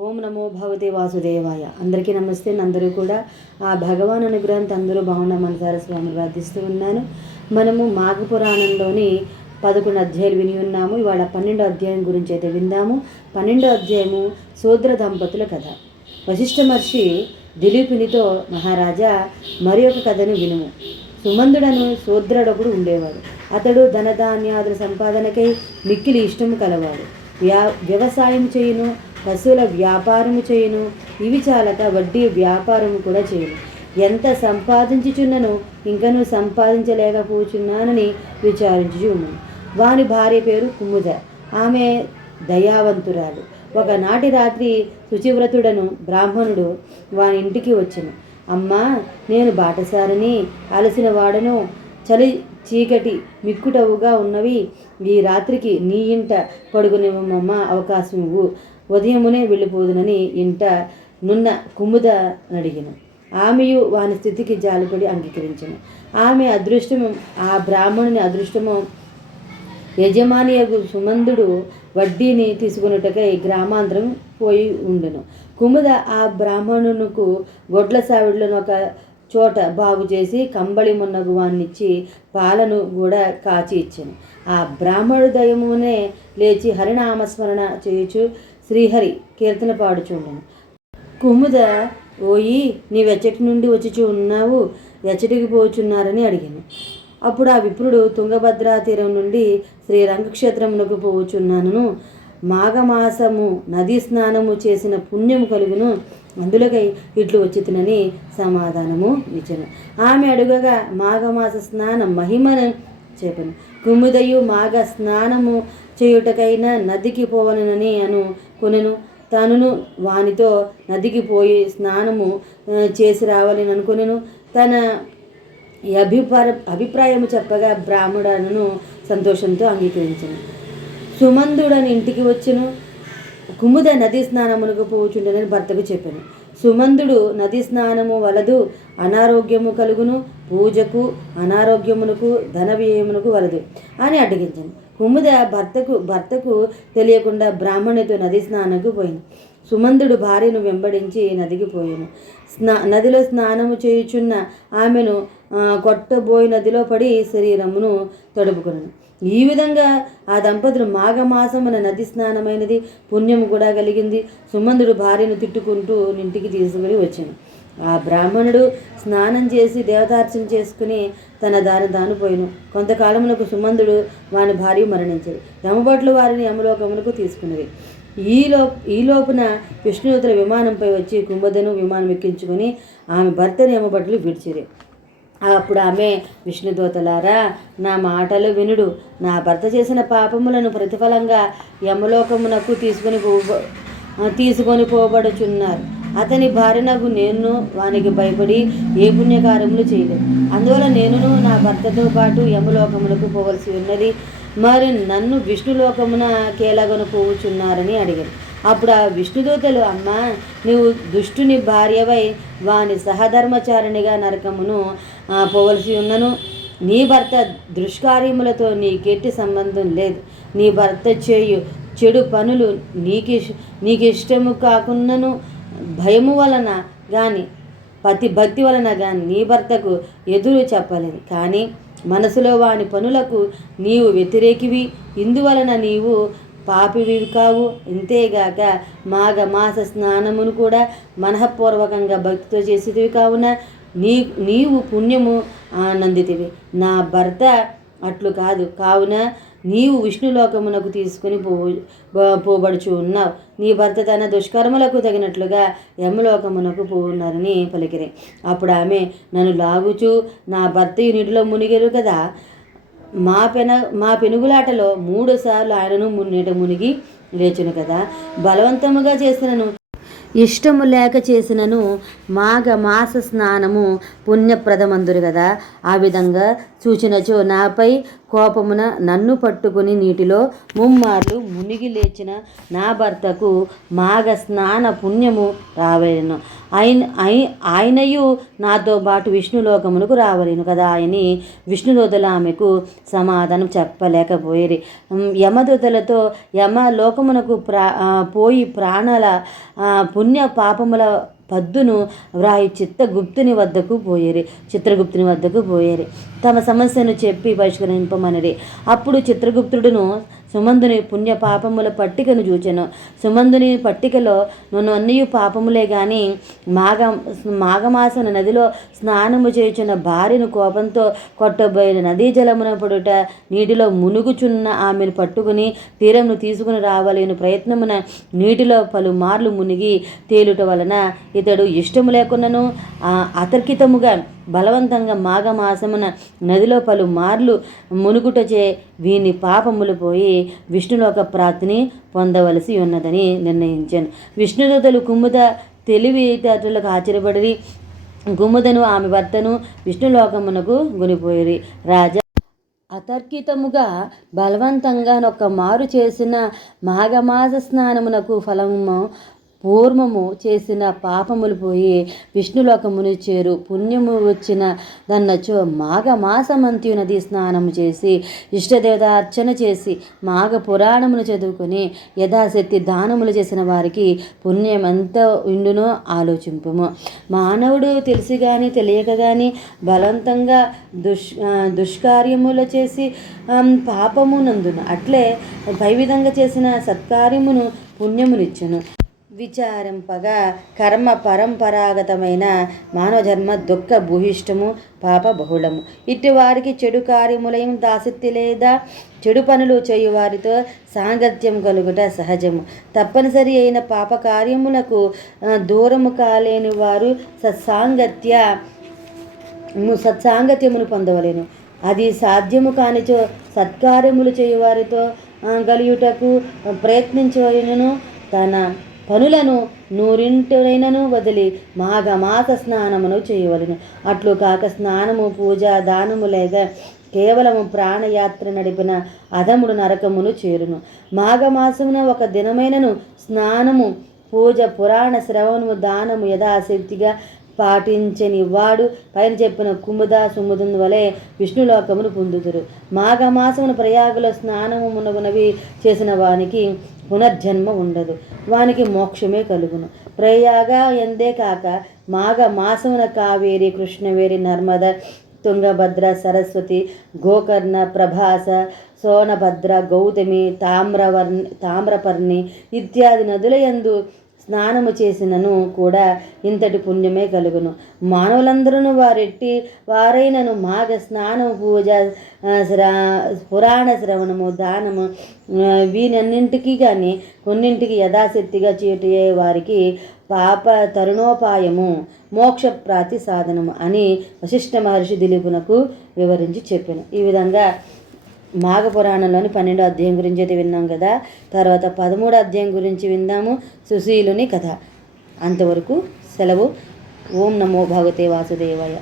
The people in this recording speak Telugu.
ఓం నమో భగవతే వాసుదేవాయ. అందరికీ నమస్తే. అందరూ కూడా ఆ భగవాన్ అనుగ్రహంతో అందరూ బాగున్నామని సార స్వామి ప్రార్థిస్తూ ఉన్నాను. మనము మాఘ పురాణంలోని పదకొండు అధ్యాయులు విని ఉన్నాము. ఇవాళ పన్నెండో అధ్యాయం గురించి అయితే విందాము. పన్నెండో అధ్యాయము శూద్ర దంపతుల కథ. వశిష్ఠ మహర్షి దిలీపునితో మహారాజా మరి ఒక కథను వినుము. సుమందుడను శూద్రుడొకడు ఉండేవాడు. అతడు ధనధాన్యాదుల సంపాదనకై మిక్కిలి ఇష్టము కలవాడు. వ్యా వ్యవసాయం చేయును. పశువుల వ్యాపారము చేయను. ఇవి చాలక వడ్డీ వ్యాపారము కూడా చేయును. ఎంత సంపాదించుచున్నను ఇంకను సంపాదించలేకపోచున్నానని విచారించుచున్నాను వాని భార్య పేరు కుముద. ఆమె దయావంతురాలు. ఒకనాటి రాత్రి శుచివ్రతుడను బ్రాహ్మణుడు వాని ఇంటికి వచ్చెను. అమ్మా నేను బాటసారిని అలసిన వాడను చలి చీకటి మిక్కుటవుగా ఉన్నవి ఈ రాత్రికి నీ ఇంట పడుకునేవమ్మమ్మ అవకాశం ఇవ్వు. ఉదయమునే వెళ్ళిపోదునని ఇంట నున్న కుముద అడిగిన ఆమెయు వాని స్థితికి జాలిపడి అంగీకరించను. ఆమె అదృష్టము ఆ బ్రాహ్మణుని అదృష్టము యజమానియగు సుమందుడు వడ్డీని తీసుకున్నట్టుకై గ్రామాంతరం పోయి ఉండును. కుముద ఆ బ్రాహ్మణునకు గొడ్ల సావిడ్లను ఒక చోట బాగు చేసి కంబళి మున్నగు వాన్నిచ్చి పాలను కూడా కాచి ఇచ్చాను. ఆ బ్రాహ్మణుడు దయమునే లేచి హరినామస్మరణ చేయుచు శ్రీహరి కీర్తన పాడుచుండను. కుముద ఓయి నీవెచ్చటి నుండి వచ్చి ఉన్నావు ఎచ్చటికి పోచున్నారని అడిగాను. అప్పుడు ఆ విప్రుడు తుంగభద్రా తీరం నుండి శ్రీరంగక్షేత్రమునకు పోచున్నాను మాఘమాసము నదీ స్నానము చేసిన పుణ్యము కలుగును. అందులోకి ఇట్లు వచ్చి తినని సమాధానము ఇచ్చను. ఆమె అడుగగా మాఘమాస స్నాన మహిమను చెప్పను. కుముదయు మాఘ స్నానము చేయుటకైనా నదికి పోవనని అను కొనెను. తనును వానితో నదికి పోయి స్నానము చేసి రావాలని అనుకునేను. తన అభిప్రాయ అభిప్రాయము చెప్పగా బ్రాహ్మణుడను సంతోషంతో అంగీకరించను. సుమందుడని ఇంటికి వచ్చెను. కుముద నదీ స్నానమునకు పోచుండనని భర్తకు చెప్పాను. సుమందుడు నదీ స్నానము వలదు అనారోగ్యము కలుగును. పూజకు అనారోగ్యమునకు ధన వ్యయమునకు వలదు అని అడ్డగించాను కుముద భర్తకు భర్తకు తెలియకుండా బ్రాహ్మణితో నది స్నానకు పోయింది. సుమందుడు భార్యను వెంబడించి నదికి పోయాను స్నా నదిలో స్నానము చేయుచున్న ఆమెను కొట్టబోయి నదిలో పడి శరీరమును తడుపుకున్నాను ఈ విధంగా ఆ దంపతులు మాఘమాసమున నది స్నానమైనది పుణ్యం కూడా కలిగింది. సుమందుడు భార్యను తిట్టుకుంటూ ఇంటికి తీసుకుని వచ్చాను ఆ బ్రాహ్మణుడు స్నానం చేసి దేవతార్చన చేసుకుని తన దారి దాని పోయిను కొంతకాలమునకు సుమందుడు వాని భార్య మరణించాడు. యమభట్లు వారిని యమలోకమునకు తీసుకున్నది ఈలో ఈలోపున లోపున విమానంపై వచ్చి కుంభదను విమానం ఎక్కించుకొని ఆమె భర్తని యమభట్లు విడిచిరి. అప్పుడు ఆమె విష్ణుదూతలారా నా మాటలు వినుడు. నా భర్త చేసిన పాపములను ప్రతిఫలంగా యమలోకమునకు తీసుకొని పోబ తీసుకొని పోబడుచున్నారు. అతని భార్యనకు నేను వానికి భయపడి ఏ పుణ్యకార్యములు చేయలేదు. అందువల్ల నేనును నా భర్తతో పాటు యమలోకములకు పోవలసి ఉన్నది. మరి నన్ను విష్ణులోకమున కేలగను పోవుచున్నారని అడిగారు అప్పుడు ఆ విష్ణుదూతలు అమ్మా నీవు దుష్టుని భార్యవై వాని సహధర్మచారిణిగా నరకమును పోవలసి ఉన్నను. నీ భర్త దుష్కార్యములతో నీకెట్టి సంబంధం లేదు. నీ భర్త చేయు చెడు పనులు నీకి నీకు ఇష్టము కాకున్నను. భయము వలన కానీ పతి భక్తి వలన కానీ నీ భర్తకు ఎదురు చెప్పలేదు కానీ మనసులో వాని పనులకు నీవు వ్యతిరేకివి. ఇందువలన నీవు పాపివి కావు. ఇంతేగాక మాఘ మాస స్నానమును కూడా మనఃపూర్వకంగా భక్తితో చేసేదివి కావున నీ నీవు పుణ్యము ఆనందితివి. నా భర్త అట్లు కాదు. కావున నీవు విష్ణులోకమునకు తీసుకుని పో పో- పోబడుచు ఉన్నావు. నీ భర్త తన దుష్కర్మలకు తగినట్లుగా యమలోకమునకు పోన్నారని పలికిరి. అప్పుడు ఆమె నన్ను లాగుచూ నా భర్త ఈ నీటిలో మునిగరు కదా. మా పెన మా పెనుగులాటలో మూడు సార్లు ఆయనను మున్నేట మునిగి లేచును కదా. బలవంతముగా చేసినను ఇష్టము లేక చేసినను మాఘ మాస స్నానము పుణ్యప్రదమందురు కదా. ఆ విధంగా చూచినచో నాపై కోపమున నన్ను పట్టుకుని నీటిలో ముమ్మార్లు మునిగి లేచిన నా భర్తకు మాగ స్నాన పుణ్యము రావలేను. ఆయన ఆయనయు నాతో పాటు విష్ణులోకమునకు రావలేను కదా ఆయని విష్ణుదూతలు ఆమెకు సమాధానం చెప్పలేకపోయేది. ఉమ్, యమదూతలతో యమ లోకమునకు ప్రా పోయి ప్రాణాల పుణ్య పాపముల పద్దును వ్రాయి చిత్తగుప్తుని వద్దకు పోయేరి చిత్రగుప్తుని వద్దకు పోయేరి. తమ సమస్యను చెప్పి పరిష్కరింపమనిరి. అప్పుడు చిత్రగుప్తుడును సుమందుని పుణ్య పాపముల పట్టికను చూచెను. సుమందుని పట్టికలో నన్ను అన్ని పాపములే గాని మాఘ మాఘమాసన నదిలో స్నానము చేయుచున్న భార్యను కోపంతో కొట్టబోయిన నదీ జలమున పడుట నీటిలో మునుగుచున్న ఆమెను పట్టుకుని తీరమును తీసుకుని రావాలని ప్రయత్నమున నీటిలో పలుమార్లు మునిగి తేలుట వలన ఇతడు ఇష్టము లేకున్నను అతర్కితముగా బలవంతంగా మాఘమాసమున నదిలో పలు మార్లు మునుగుటచే వీని పాపములు పోయి విష్ణులోక ప్రాప్తిని పొందవలసి ఉన్నదని నిర్ణయించాను. విష్ణుదతలు కుముద తెలివితేటలకు ఆశ్చర్యపడి గుమ్ముదను ఆమె భర్తను విష్ణులోకమునకు గునిపోయి రాజా అతర్కితముగా బలవంతంగా ఒక మారు చేసిన మాఘమాస స్నానమునకు ఫలము పూర్వము చేసిన పాపములు పోయి విష్ణులోకమును చేరు. పుణ్యము వచ్చిన దన్నచో మాఘమాసమంత్యు నది స్నానము చేసి ఇష్టదేవత అర్చన చేసి మాఘ పురాణమును చదువుకొని యథాశక్తి దానములు చేసిన వారికి పుణ్యం ఎంత ఉండునో ఆలోచింపము. మానవుడు తెలిసి కానీ తెలియక కానీ బలవంతంగా దుష్ దుష్కార్యములు చేసి ఆమ్, పాపము అట్లే పై విధంగా చేసిన సత్కార్యమును పుణ్యమునిచ్చును. విచారింపగా కర్మ పరంపరాగతమైన మానవ జన్మ దుఃఖ భూయిష్టము పాప బహుళము. ఇట్టి వారికి చెడు కార్యములయం దాసక్తి లేదా చెడు పనులు చేయువారితో సాంగత్యం కలుగుట సహజము. తప్పనిసరి అయిన పాప కార్యములకు దూరము కాలేని వారు సత్సాంగత్య సత్సాంగత్యమును పొందవలేను. అది సాధ్యము కానిచో సత్కార్యములు చేయువారితో గలియుటకు ప్రయత్నించవలను. తన పనులను నూరింటినైనను వదిలి మాఘమాస స్నానమును చేయవలెను. అట్లు కాక స్నానము పూజ దానము లేక కేవలము ప్రాణయాత్ర నడిపిన అధముడు నరకమును చేరును. మాఘమాసమున ఒక దినమైనను స్నానము పూజ పురాణ శ్రవణము దానము యథాశక్తిగా పాటించని వాడు పైన చెప్పిన కుముద సుముదం వలె విష్ణులోకమును పొందుదురు. మాఘమాసమున ప్రయాగలో స్నానము మునగునవి చేసిన వానికి పునర్జన్మ ఉండదు. వానికి మోక్షమే కలుగును. ప్రయాగ ఎందే కాక మాఘ మాసమున కావేరి కృష్ణవేరి నర్మద తుంగభద్ర సరస్వతి గోకర్ణ ప్రభాస సోనభద్ర గౌతమి తామ్రవర్ణి తామ్రపర్ణి ఇత్యాది నదుల యందు స్నానము చేసినను కూడా ఇంతటి పుణ్యమే కలుగును. మానవులందరూ వారెట్టి వారైనను మాఘ స్నానం పూజ శ్రా పురాణ శ్రవణము దానము వీనన్నింటికి కానీ కొన్నింటికి యథాశక్తిగా చేటే వారికి పాప తరుణోపాయము మోక్ష ప్రాతి సాధనము అని వశిష్ఠ మహర్షి దిలీపునకు వివరించి చెప్పాను. ఈ విధంగా మాఘపురాణంలోని పన్నెండో అధ్యాయం గురించి అయితే విన్నాం కదా. తర్వాత పదమూడో అధ్యాయం గురించి విందాము. సుశీలుని కథ. అంతవరకు సెలవు. ఓం నమో భగవతే వాసుదేవాయ.